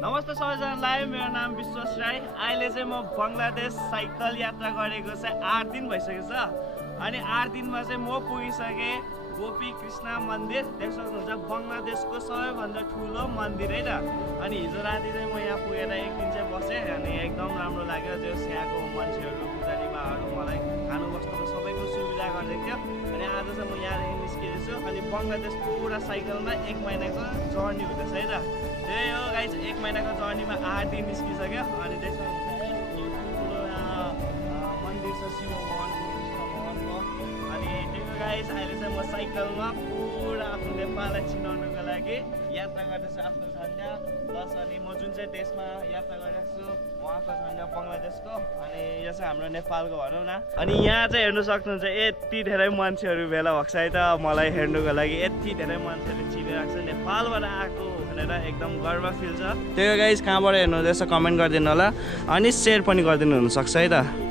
नमस्ते सबैजनालाई, मेरो नाम विश्वास राई। अहिले चाहिँ म बङ्गलादेश साइकल यात्रा गरेको चाहिँ 8 दिन भइसकेको छ। अनि 8 दिनमा चाहिँ म पुगिसकेँ गोपी कृष्ण मन्दिर। देख्न सक्नुहुन्छ बङ्गलादेशको सबैभन्दा ठुलो मन्दिर है त। अनि हिजो राति चाहिँ म यहाँ पुगेर एक दिन चाहिँ बसेँ अनि एकदम राम्रो लाग्यो। जस यहाँको मान्छेहरू पुजारीबाहरू मलाई खानु बस्नुको सबैको सुविधा गरिदिएको थियो। अनि आज चाहिँ म यहाँदेखि निस्किएको छु। अनि बङ्गलादेश पुरा साइकलमा 1 महिनाको जर्नी हुँदैछ है त। त्यही हो गाइस, 1 महिनाको जर्नीमा 8 दिन निस्किसक्यो। अनि देख्न ठुलो मन्दिर छ शिव भगवान कृष्ण भगवानको। अनि त्यही गाइस, अहिले चाहिँ म साइकलमा पुरा आफ्नो नेपाललाई चिनाउनुको लागि यात्रा गर्दैछु आफ्नो झन्डा प्लस। अनि म जुन चाहिँ देशमा यात्रा गरिरहेको छु उहाँको झन्डा बङ्गलादेशको। अनि यो चाहिँ हाम्रो नेपालको भनौँ न। अनि यहाँ चाहिँ हेर्नु सक्नुहुन्छ यति धेरै मान्छेहरू भेला भएको छ है त। मलाई हेर्नुको लागि यति धेरै मान्छेले चिनिरहेको छ, नेपालबाट आएको भनेर एकदम गर्व फिल छ। त्यही गाइस, कहाँबाट हेर्नुहुँदैछ कमेन्ट गरिदिनु होला अनि सेयर पनि गरिदिनु हुनसक्छ है त।